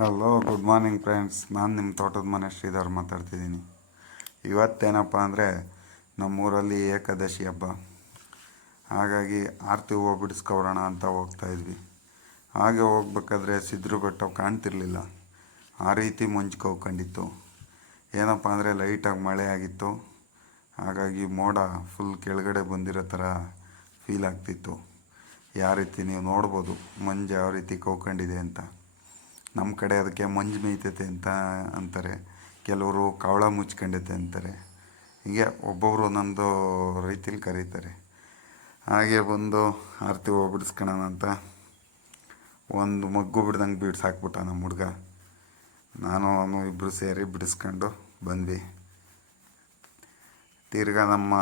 Hello, good morning friends. ನಾನು ನಿಮ್ಮ ತೋಟದ ಮನೆ ಶ್ರೀಧರ್ ಮಾತಾಡ್ತಿದ್ದೀನಿ. ಇವತ್ತೇನಪ್ಪ ಅಂದರೆ ನಮ್ಮೂರಲ್ಲಿ ಏಕಾದಶಿ ಹಬ್ಬ. ಹಾಗಾಗಿ ಆರತಿ ಹೂವು ಬಿಡಿಸ್ಕೊಬರೋಣ ಅಂತ ಹೋಗ್ತಾಯಿದ್ವಿ. ಹಾಗೆ ಹೋಗ್ಬೇಕಾದ್ರೆ ಸಿದ್ರು ಬೆಟ್ಟ ಕಾಣ್ತಿರ್ಲಿಲ್ಲ. ಆ ರೀತಿ ಮಂಜು ಕವ್ಕೊಂಡಿತ್ತು. ಏನಪ್ಪ ಅಂದರೆ ಲೈಟಾಗಿ ಮಳೆ ಆಗಿತ್ತು. ಹಾಗಾಗಿ ಮೋಡ ಫುಲ್ ಕೆಳಗಡೆ ಬಂದಿರೋ ಥರ ಫೀಲ್ ಆಗ್ತಿತ್ತು. ಯಾವ ರೀತಿ ನೀವು ನೋಡ್ಬೋದು ಮಂಜು ಯಾವ ರೀತಿ ಕವ್ಕೊಂಡಿದೆ ಅಂತ. ನಮ್ಮ ಕಡೆ ಅದಕ್ಕೆ ಮಂಜು ಮೇಯ್ತೈತೆ ಅಂತ ಅಂತಾರೆ, ಕೆಲವರು ಕವಳ ಮುಚ್ಕೊಂಡೈತೆ ಅಂತಾರೆ. ಹೀಗೆ ಒಬ್ಬೊಬ್ಬರು ಒಂದೊಂದು ರೀತಿಲಿ ಕರೀತಾರೆ. ಹಾಗೆ ಬಂದು ಆರತಿ ಹೂವು ಬಿಡಿಸ್ಕೊಳ್ಳೋಣ ಅಂತ ಒಂದು ಮಗ್ಗು ಬಿಡ್ದಂಗೆ ಬಿಡ್ಸಾಕ್ಬಿಟ್ಟ ನಮ್ಮ ಹುಡುಗ. ನಾನು ಅವನು ಇಬ್ಬರು ಸೇರಿ ಬಿಡಿಸ್ಕೊಂಡು ಬಂದ್ವಿ. ತಿರ್ಗಾ ನಮ್ಮ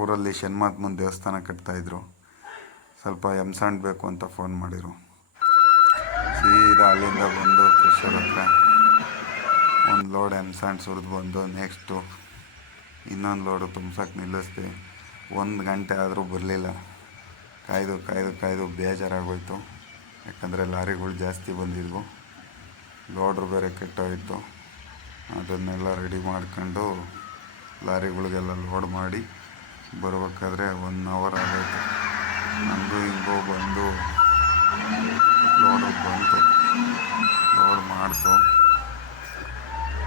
ಊರಲ್ಲಿ ಶನ್ಮಾತ್ಮನ ದೇವಸ್ಥಾನ ಕಟ್ತಾಯಿದ್ರು. ಸ್ವಲ್ಪ ಎಮ್ಸಂಡ್ ಬೇಕು ಅಂತ ಫೋನ್ ಮಾಡಿದರು. ಸೀದಾ ಅಲ್ಲಿಂದ ಬಂದು ಕ್ರಿಶ್ಚರ್ ಹತ್ರ ಒಂದು ಲೋಡ್ ಎಮ್ಸಂಡ್ ಸುರಿದು ಬಂದು ನೆಕ್ಸ್ಟು ಇನ್ನೊಂದು ಲೋಡು ತುಂಬ್ಸೋಕೆ ನಿಲ್ಲಿಸ್ದೆ. 1 ಗಂಟೆ ಆದರೂ ಬರಲಿಲ್ಲ. ಕಾಯ್ದು ಬೇಜಾರಾಗೋಯ್ತು. ಯಾಕಂದರೆ ಲಾರಿಗಳು ಜಾಸ್ತಿ ಬಂದಿದ್ವು, ಲೋಡ್ರು ಬೇರೆ ಕೆಟ್ಟೋಯಿತು. ಅದನ್ನೆಲ್ಲ ರೆಡಿ ಮಾಡ್ಕೊಂಡು ಲಾರಿಗಳಿಗೆಲ್ಲ ಲೋಡ್ ಮಾಡಿ ಬರಬೇಕಾದ್ರೆ 1 ಅವರ್ ಆಗೋಯ್ತು. ಹಂಗೂ ಹಿಂಗೂ ಬಂದು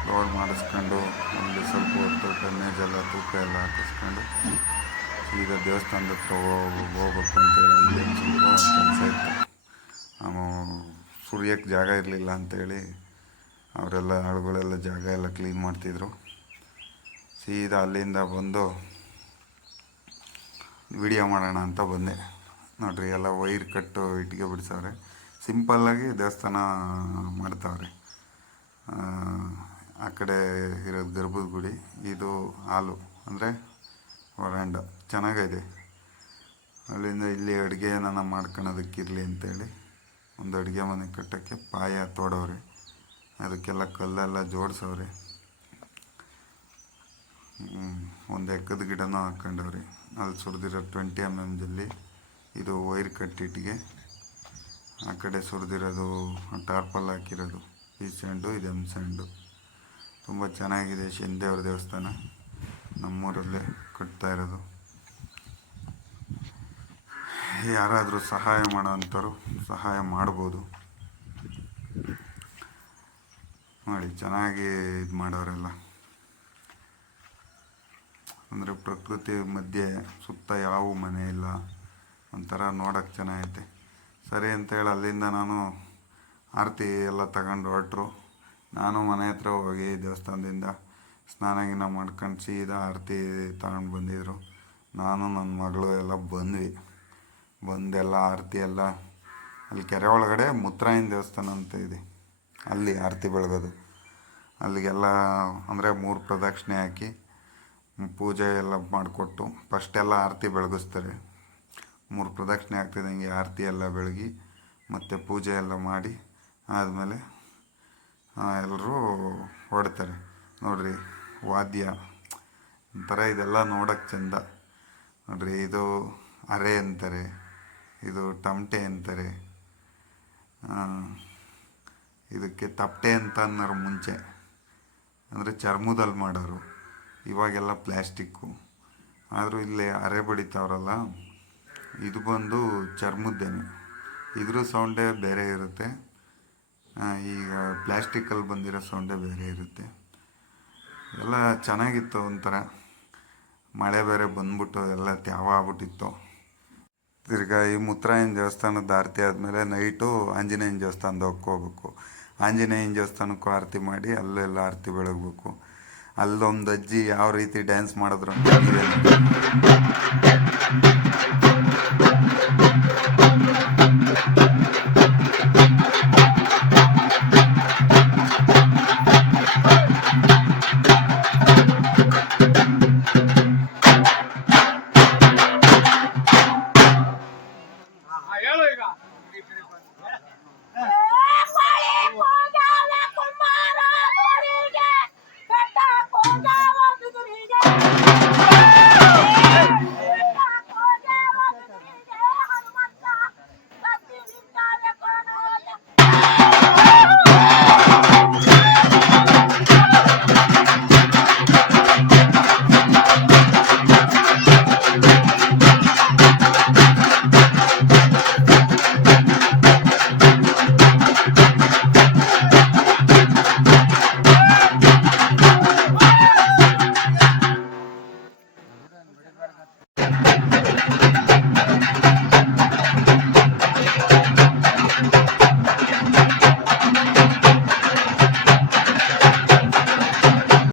ಲೋಡ್ ಮಾಡಿಸ್ಕೊಂಡು ಅಲ್ಲಿ ಸ್ವಲ್ಪ ಹೊತ್ತು ಟನ್ನೇಜೆಲ್ಲ ತೂಕ ಎಲ್ಲ ಹಾಕಿಸ್ಕೊಂಡು ಸೀದಾ ದೇವಸ್ಥಾನದ ಹತ್ರ ಹೋಗ್ಬೇಕು ಅಂತೇಳಿ ಅಲ್ಲಿ ಸ್ವಲ್ಪ ಕೆಲಸ ಇತ್ತು. ಸುರಿಯೋಕ್ಕೆ ಜಾಗ ಇರಲಿಲ್ಲ ಅಂಥೇಳಿ ಅವರೆಲ್ಲ ಆಳುಗಳೆಲ್ಲ ಜಾಗ ಎಲ್ಲ ಕ್ಲೀನ್ ಮಾಡ್ತಿದ್ರು. ಸೀದಾ ಅಲ್ಲಿಂದ ಬಂದು ವಿಡಿಯೋ ಮಾಡೋಣ ಅಂತ ಬಂದೆ. ನೋಡ್ರಿ, ಎಲ್ಲ ವೈರ್ ಕಟ್ಟು ಇಟ್ಟಿಗೆ ಬಿಡಿಸವ್ರೆ. ಸಿಂಪಲ್ಲಾಗಿ ದೇವಸ್ಥಾನ ಮಾಡ್ತಾವ್ರೆ. ಆ ಕಡೆ ಇರೋದು ಗರ್ಭದ ಗುಡಿ, ಇದು ಹಾಲು ಅಂದರೆ ವರಾಂಡ ಚೆನ್ನಾಗಿದೆ. ಅಲ್ಲಿಂದ ಇಲ್ಲಿ ಅಡುಗೆ ಏನಾನ ಮಾಡ್ಕೊಳೋದಕ್ಕಿರಲಿ ಅಂತೇಳಿ ಒಂದು ಅಡುಗೆ ಮನೆ ಕಟ್ಟೋಕ್ಕೆ ಪಾಯ ತೋಡವ್ರೆ. ಅದಕ್ಕೆಲ್ಲ ಕಲ್ಲೆಲ್ಲ ಜೋಡಿಸವ್ರೆ. ಒಂದು ಎಕ್ಕದ ಗಿಡನೂ ಹಾಕ್ಕೊಂಡವ್ರೆ. ಅಲ್ಲಿ ಸುರಿದಿರೋ 20 mm ಇದು ವೈರ್ ಕಟ್ಟಿಟ್ಟಿಗೆ. ಆ ಕಡೆ ಸುರಿದಿರೋದು ಟಾರ್ಪಲ್ ಹಾಕಿರೋದು ಈ ಸ್ಯಾಂಡು, ಇದು ಎಮ್ಸ್ಯಾಂಡು. ತುಂಬ ಚೆನ್ನಾಗಿದೆ. ಶನಿದೇವ್ರ ದೇವಸ್ಥಾನ ನಮ್ಮೂರಲ್ಲೇ ಕಟ್ತಾ ಇರೋದು. ಯಾರಾದರೂ ಸಹಾಯ ಮಾಡೋವಂಥವ್ರು ಸಹಾಯ ಮಾಡ್ಬೋದು. ನೋಡಿ, ಚೆನ್ನಾಗಿ ಇದು ಮಾಡೋರೆಲ್ಲ. ಅಂದರೆ ಪ್ರಕೃತಿ ಮಧ್ಯೆ ಸುತ್ತ ಯಾವ ಮನೆ ಇಲ್ಲ, ಒಂಥರ ನೋಡೋಕ್ಕೆ ಚೆನ್ನಾಗೈತೆ. ಸರಿ ಅಂತೇಳಿ ಅಲ್ಲಿಂದ ನಾನು ಆರತಿ ಎಲ್ಲ ತಗೊಂಡು ಹೊರಟ್ರು. ನಾನು ಮನೆ ಹತ್ರ ಹೋಗಿ ದೇವಸ್ಥಾನದಿಂದ ಸ್ನಾನ ಮಾಡ್ಕೊಂಡು ಸೀದಾ ಆರತಿ ತಗೊಂಡು ಬಂದಿದ್ರು. ನಾನು ನನ್ನ ಮಗಳು ಎಲ್ಲ ಬಂದೆಲ್ಲ ಆರತಿ ಎಲ್ಲ ಅಲ್ಲಿ ಕೆರೆ ಒಳಗಡೆ ಮುತ್ತರಾಯನ ದೇವಸ್ಥಾನ ಅಂತ ಇದೆ, ಅಲ್ಲಿ ಆರತಿ ಬೆಳಗೋದು. ಅಲ್ಲಿಗೆಲ್ಲ ಅಂದರೆ 3 ಪ್ರದಕ್ಷಿಣೆ ಹಾಕಿ ಪೂಜೆ ಎಲ್ಲ ಮಾಡಿಕೊಟ್ಟು ಫಸ್ಟೆಲ್ಲ ಆರತಿ ಬೆಳಗಿಸ್ತಾರೆ. 3 ಪ್ರದಕ್ಷಿಣೆ ಆಗ್ತಿದ್ದಂಗೆ ಆರತಿ ಎಲ್ಲ ಬೆಳಗಿ ಮತ್ತು ಪೂಜೆ ಎಲ್ಲ ಮಾಡಿ ಆದಮೇಲೆ ಎಲ್ಲರೂ ಹೊಡ್ತಾರೆ. ನೋಡಿರಿ, ವಾದ್ಯ ಒಂಥರ ಇದೆಲ್ಲ ನೋಡೋಕ್ಕೆ ಚೆಂದ. ನೋಡಿರಿ, ಇದು ಅರೆ ಅಂತಾರೆ, ಇದು ತಮಟೆ ಅಂತಾರೆ, ಇದಕ್ಕೆ ತಪ್ಪಟೆ ಅಂತ ಅನ್ನೋರು ಮುಂಚೆ. ಅಂದರೆ ಚರ್ಮದಲ್ಲಿ ಮಾಡೋರು, ಇವಾಗೆಲ್ಲ ಪ್ಲ್ಯಾಸ್ಟಿಕ್ಕು. ಆದರೂ ಇಲ್ಲಿ ಅರೆ ಬಡಿತಾವ್ರಲ್ಲ, ಇದು ಬಂದು ಚರ್ಮದ್ದೇನೆ. ಇದ್ರ ಸೌಂಡೇ ಬೇರೆ ಇರುತ್ತೆ. ಈಗ ಪ್ಲ್ಯಾಸ್ಟಿಕ್ಕಲ್ಲಿ ಬಂದಿರೋ ಸೌಂಡೇ ಬೇರೆ ಇರುತ್ತೆ. ಎಲ್ಲ ಚೆನ್ನಾಗಿತ್ತು. ಒಂಥರ ಮಳೆ ಬೇರೆ ಬಂದ್ಬಿಟ್ಟು ಎಲ್ಲ ತ್ಯಾವ ಆಗ್ಬಿಟ್ಟಿತ್ತು. ತಿರ್ಗಾ ಈ ಮುತ್ತರಾಯನ ದೇವಸ್ಥಾನದ ಆರತಿ ಆದಮೇಲೆ ನೈಟು ಆಂಜನೇಯನ ದೇವಸ್ಥಾನದ ಹೋಗ್ಬೇಕು. ಆಂಜನೇಯನ ದೇವಸ್ಥಾನಕ್ಕೂ ಆರತಿ ಮಾಡಿ ಅಲ್ಲೆಲ್ಲ ಆರತಿ ಬೆಳಗಬೇಕು. ಅಲ್ಲೊಂದು ಅಜ್ಜಿ ಯಾವ ರೀತಿ ಡ್ಯಾನ್ಸ್ ಮಾಡಿದ್ರು ಅಂತ